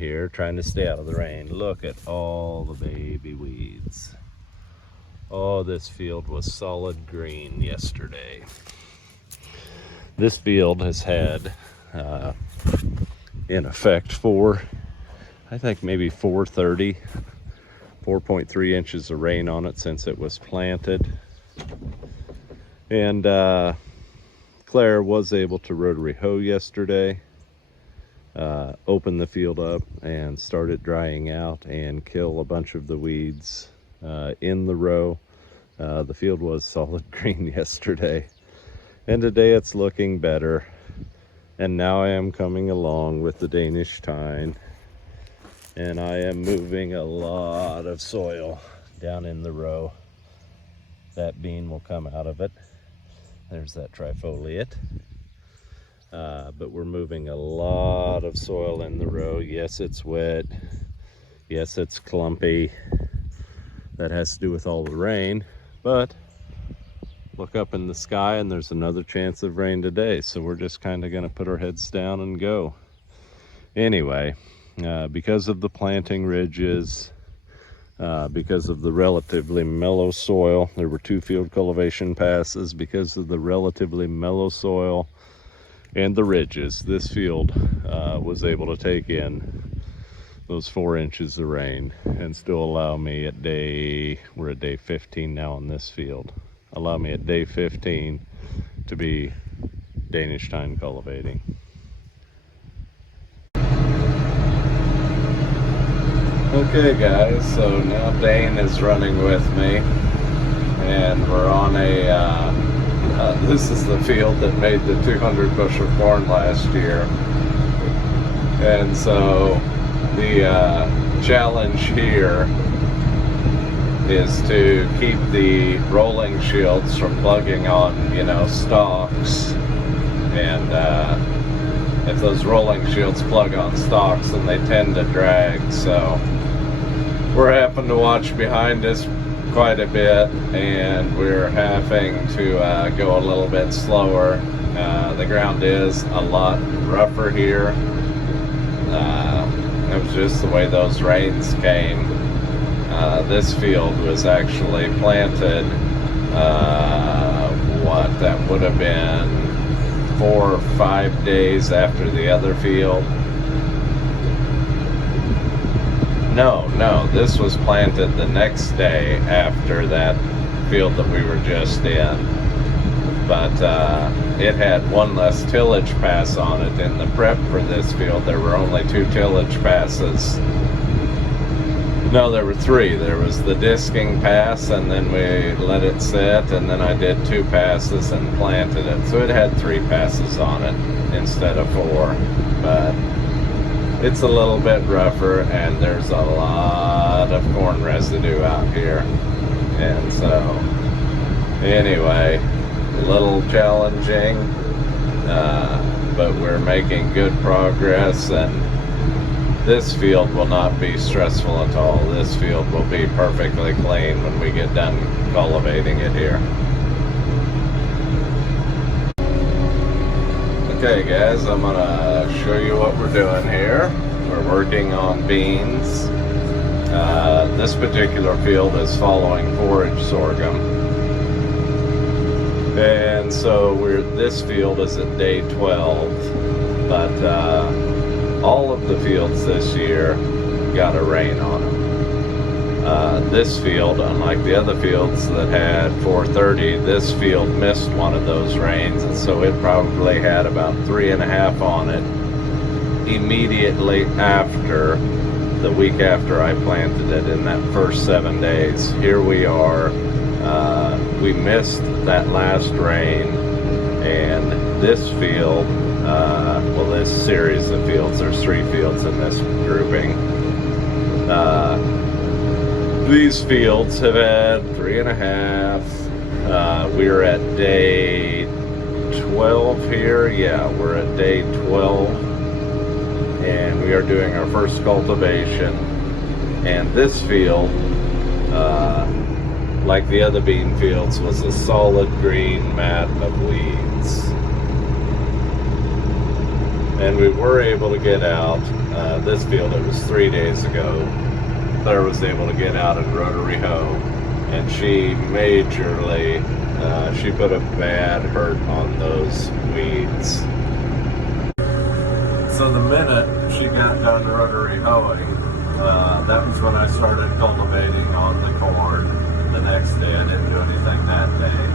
here trying to stay out of the rain. Look at all the baby weeds. Oh, this field was solid green yesterday. This field has had, in effect, I think maybe 4.3 inches of rain on it since it was planted. And Claire was able to rotary hoe yesterday, open the field up and start it drying out and kill a bunch of the weeds in the row. The field was solid green yesterday, and today it's looking better. And now I am coming along with the Danish tine, and I am moving a lot of soil down in the row. That bean will come out of it. There's that trifoliate. But we're moving a lot of soil in the row. Yes, it's wet. Yes, it's clumpy. That has to do with all the rain. But look up in the sky and there's another chance of rain today. So we're just kind of going to put our heads down and go. Anyway, because of the planting ridges, because of the relatively mellow soil, there were 2 field cultivation passes. Because of the relatively mellow soil and the ridges, this field was able to take in those 4 inches of rain and still allow me we're at day 15 now on this field, allow me at day 15 to be Danish tine cultivating. Okay guys, so now Dane is running with me, and we're on this is the field that made the 200 bushel corn last year. And so the challenge here is to keep the rolling shields from plugging on, stalks. And if those rolling shields plug on stalks, then they tend to drag. So we're having to watch behind us quite a bit, and we're having to go a little bit slower. The ground is a lot rougher here. It was just the way those rains came. This field was actually planted, that would have been 4 or 5 days after the other field. No, this was planted the next day after that field that we were just in. But it had 1 less tillage pass on it. In the prep for this field, there were only 2 tillage passes. No, there were 3. There was the disking pass, and then we let it sit, and then I did 2 passes and planted it. So it had 3 passes on it instead of 4. But it's a little bit rougher, and there's a lot of corn residue out here. And so, anyway, a little challenging, but we're making good progress, and this field will not be stressful at all. This field will be perfectly clean when we get done cultivating it here. Okay guys, I'm gonna show you what we're doing here. We're working on beans. This particular field is following forage sorghum. And so this field is at day 12, but all of the fields this year got a rain on them. This field, unlike the other fields that had 430, this field missed one of those rains, and so it probably had about 3.5 on it immediately after, the week after I planted it, in that first 7 days. Here we are, we missed that last rain, and this field, this series of fields, there's 3 fields in this grouping. These fields have had 3.5. We're at day 12 here. Yeah, we're at day 12. And we are doing our first cultivation. And this field, like the other bean fields, was a solid green mat of weeds. and we were able to get out. This field, it was 3 days ago, Claire was able to get out and rotary hoe, and she majorly, she put a bad hurt on those weeds. So the minute she got done rotary hoeing, that was when I started cultivating on the corn. The next day I didn't do anything that day.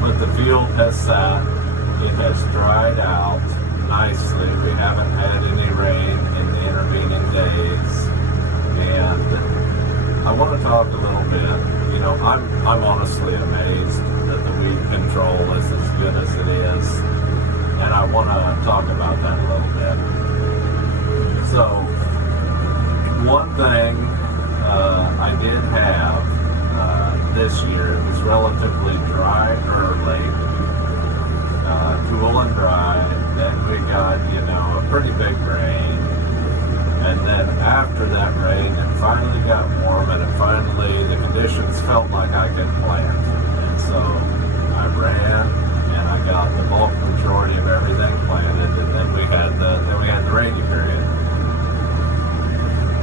But the field has sat, it has dried out nicely. We haven't had any rain in the intervening days, and I want to talk a little bit. You know, I'm honestly amazed that the weed control is as good as it is, and I want to talk about that a little bit. So, one thing I did have this year, it was relatively dry early, cool and dry, and we got, you know, a pretty big rain. And then after that rain, it finally got warm, and the conditions felt like I could plant. And so I ran, and I got the bulk majority of everything planted, and then we had the rainy period.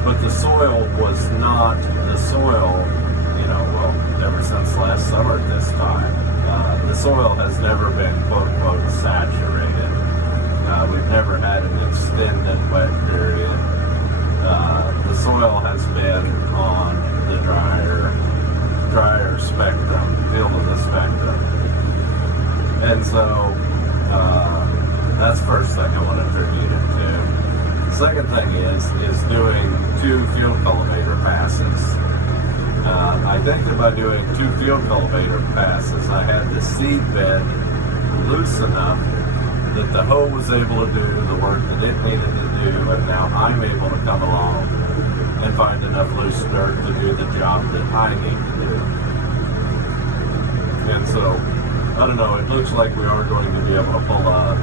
But the soil was not the soil, you know, well, ever since last summer at this time. The soil has never been quote-unquote saturated. We've never had an extended wet period. The soil has been on the drier spectrum, field of the spectrum. And so, that's the first thing I want to attribute it to. Second thing is doing 2 field cultivator passes. I think that by doing 2 field cultivator passes, I had the seed bed loose enough that the hoe was able to do the work that it needed to do, and now I'm able to come along and find enough loose dirt to do the job that I need to do. And so, I don't know, it looks like we are going to be able to pull a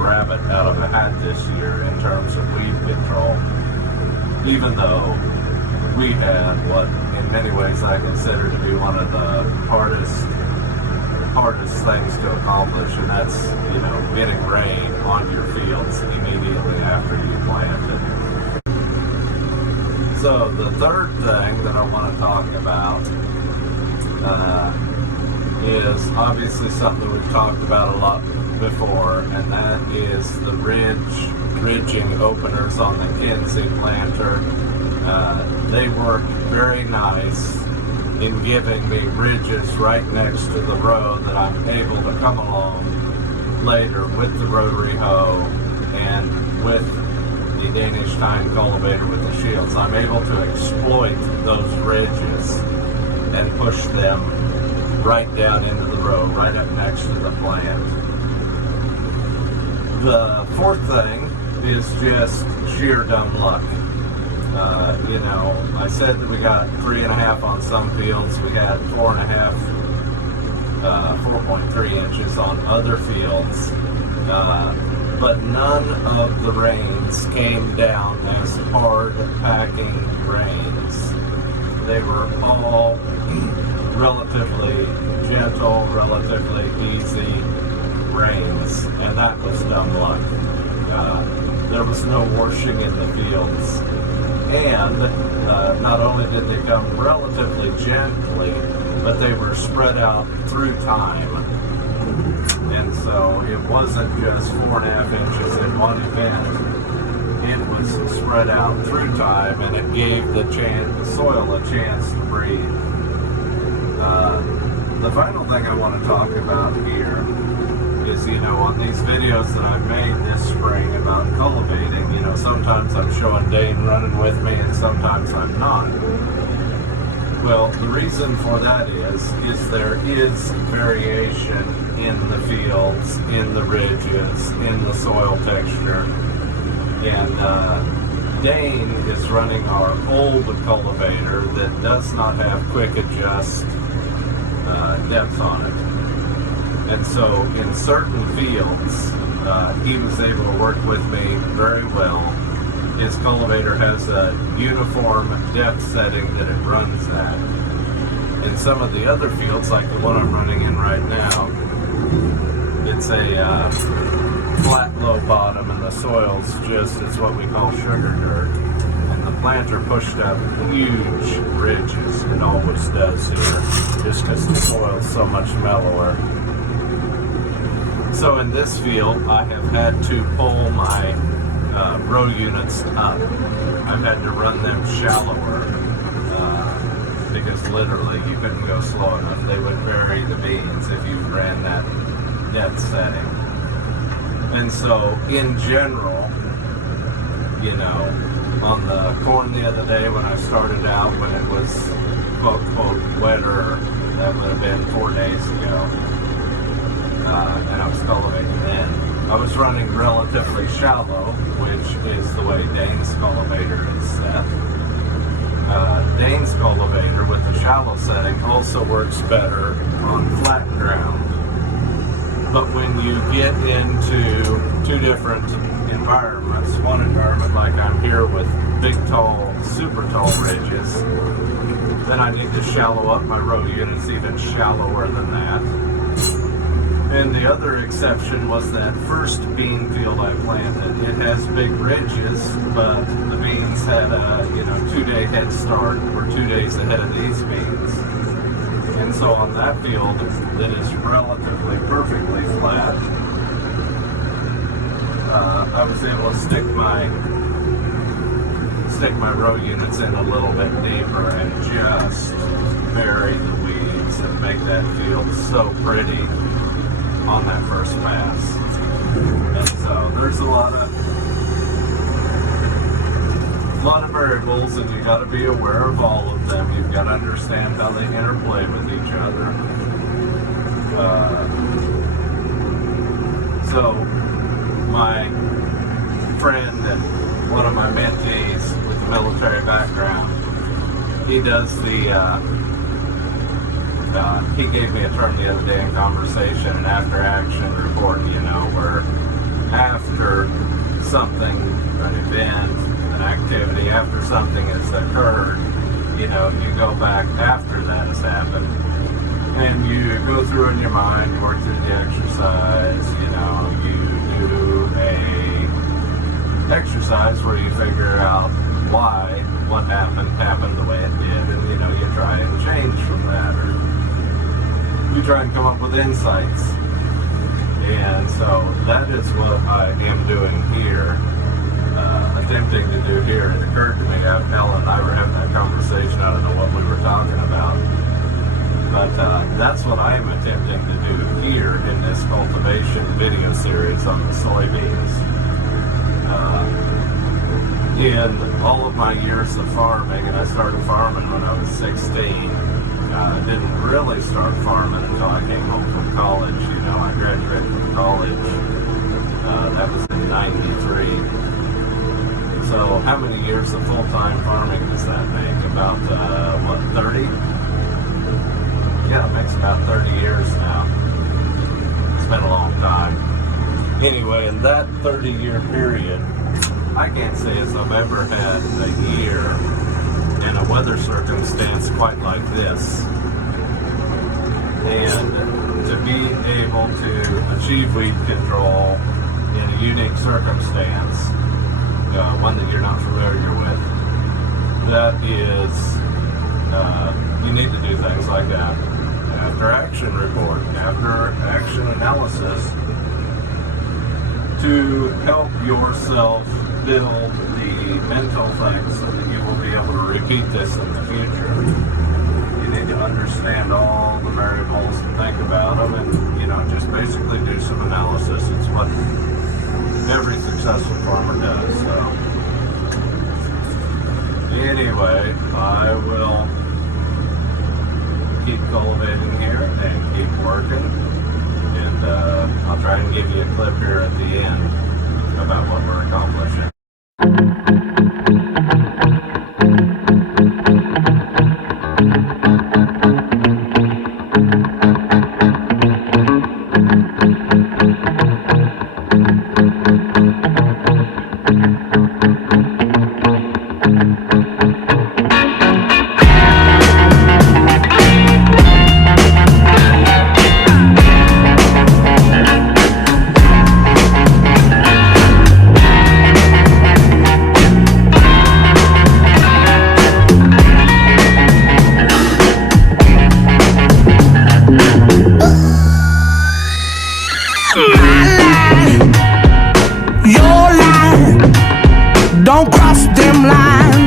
rabbit out of a hat this year in terms of weed control, even though we had what in many ways I consider to be one of the hardest things to accomplish, and that's, you know, getting rain on your fields immediately after you plant it. So the third thing that I want to talk about is obviously something we've talked about a lot before, and that is the ridging openers on the Kinsey planter. They work very nice in giving me ridges right next to the row that I'm able to come along later with the rotary hoe and with the Danish tine cultivator with the shields. I'm able to exploit those ridges and push them right down into the row, right up next to the plant. The fourth thing is just sheer dumb luck. You know, I said that we got 3.5 on some fields. We had 4.3 inches on other fields. But none of the rains came down as hard packing rains. They were all relatively gentle, relatively easy rains, and that was dumb luck. There was no washing in the fields. And not only did they come relatively gently, but they were spread out through time. And so it wasn't just 4.5 inches in one event. It was spread out through time, and it gave the soil a chance to breathe. The final thing I want to talk about here is, you know, on these videos that I've made this spring about cultivating, you know, sometimes I'm showing Dane running with me and sometimes I'm not. Well, the reason for that is there is variation in the fields, in the ridges, in the soil texture. And Dane is running our old cultivator that does not have quick adjust depth on it. And so in certain fields, he was able to work with me very well. His cultivator has a uniform depth setting that it runs at. In some of the other fields, like the one I'm running in right now, it's a flat low bottom, and the soil's it's what we call sugar dirt. And the planter pushed up huge ridges. It always does here, just because the soil's so much mellower. So in this field, I have had to pull my row units up. I've had to run them shallower because literally you couldn't go slow enough. They would bury the beans if you ran that depth setting. And so in general, you know, on the corn the other day when I started out, when it was quote quote wetter, that would have been 4 days ago, and I was cultivating then, I was running relatively shallow, which is the way Dane's cultivator is set. Dane's cultivator with the shallow setting also works better on flat ground. But when you get into two different environments, one environment like I'm here with big, tall, super tall ridges, then I need to shallow up my row units even shallower than that. And the other exception was that first bean field I planted. It has big ridges, but the beans had a 2-day head start. We're 2 days ahead of these beans. And so on that field that is relatively perfectly flat, I was able to stick my row units in a little bit deeper and just bury the weeds and make that field so pretty on that first pass. And so there's a lot of variables, and you got to be aware of all of them. You've got to understand how they interplay with each other. So my friend and one of my mentees with a military background, he does he gave me a term the other day in conversation, an after action report, where after something, an event, an activity, after something has occurred, you go back after that has happened, and you go through in your mind, you work through the exercise, you do a exercise where you figure out why what happened the way it did, and you try and change from that, or you try and come up with insights. And so that is what I am doing here, attempting to do here. It occurred to me, Ellen and I were having that conversation, I don't know what we were talking about, but that's what I am attempting to do here in this cultivation video series on the soybeans. In all of my years of farming, and I started farming when I was 16, I didn't really start farming until I came home from college. I graduated from college, that was in 93. So how many years of full-time farming does that make? About, 30? Yeah, it makes about 30 years now. It's been a long time. Anyway, in that 30-year period, I can't say as I've ever had a year in a weather circumstance quite like this. And to be able to achieve weed control in a unique circumstance, one that you're not familiar with, that is, you need to do things like that. After action report, after action analysis, to help yourself build the mental things so that you will be able to repeat this in the future. You need to understand all the variables and think about them, and just basically do some analysis. It's what every successful farmer does. So anyway, I will keep cultivating here and keep working, and I'll try and give you a clip here at the end about what we're accomplishing. My line, your line, don't cross them lines.